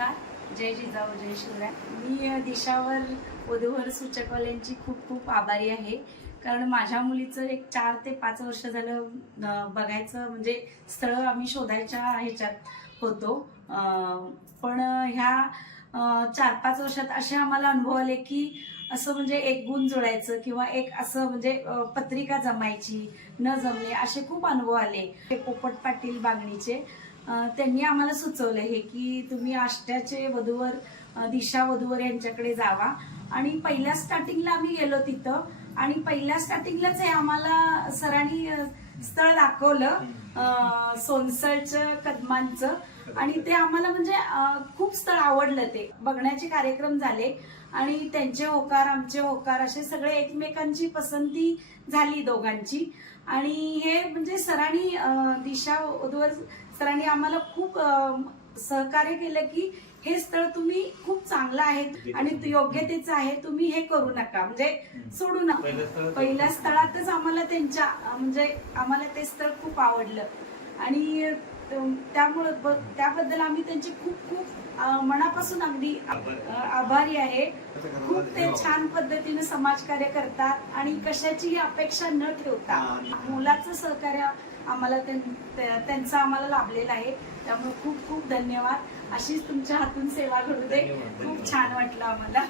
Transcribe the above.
नमस्कार, जय जिजाऊ जय शिवराय। मी दिशावर वधूवर सूचकवाल्यांची खूप खूप आभारी आहे, कारण माझ्या मुलीचं एक 4 ते 5 वर्ष झालं बघायचं म्हणजे स्थळ आम्ही शोधायच्या ह्याच्यात होतो। पण ह्या 4-5 वर्षात असे आम्हाला अनुभव आले की असं म्हणजे एक गुण जुळायचं किंवा एक असं म्हणजे पत्रिका जमायची न जमणे असे खूप अनुभव आले। पोपट पाटील बांगणीचे त्यांनी आम्हाला सुचवलं हे की तुम्ही आष्ट्याचे वधूवर दिशा वधूवर यांच्याकडे जावा। आणि पहिल्या स्टार्टिंगला आम्ही गेलो तिथं आणि पहिल्या स्टार्टिंगलाच हे आम्हाला सरांनी स्थळ दाखवलं सोनसळचं कदमांचं, आणि ते आम्हाला म्हणजे खूप स्थळ आवडलं। ते बघण्याचे कार्यक्रम झाले आणि त्यांचे होकार आमचे होकार असे सगळे एकमेकांची पसंती झाली दोघांची। आणि हे म्हणजे सरांनी दिशा वधूवर सरांनी आम्हाला खूप सहकार्य केलं की हे स्थळ तुम्ही खूप चांगलं आहे आणि योग्यतेचं आहे, तुम्ही हे करू नका म्हणजे सोडू नका। पहिल्या स्थळातच आम्हाला त्यांच्या म्हणजे आम्हाला ते स्थळ खूप आवडलं आणि त्याबद्दल आम्ही त्यांचे खूप खूप मनापासून अगदी आभारी आहे। खूप ते छान पद्धतीने समाजकार्य करतात आणि कशाची अपेक्षा न ठेवता मुलाचं सहकार्य आम्हाला त्यांचं आम्हाला लाभलेलं आहे। त्यामुळे खूप खूप धन्यवाद। अशीच तुमच्या हातून सेवा घडू दे। खूप छान वाटलं आम्हाला।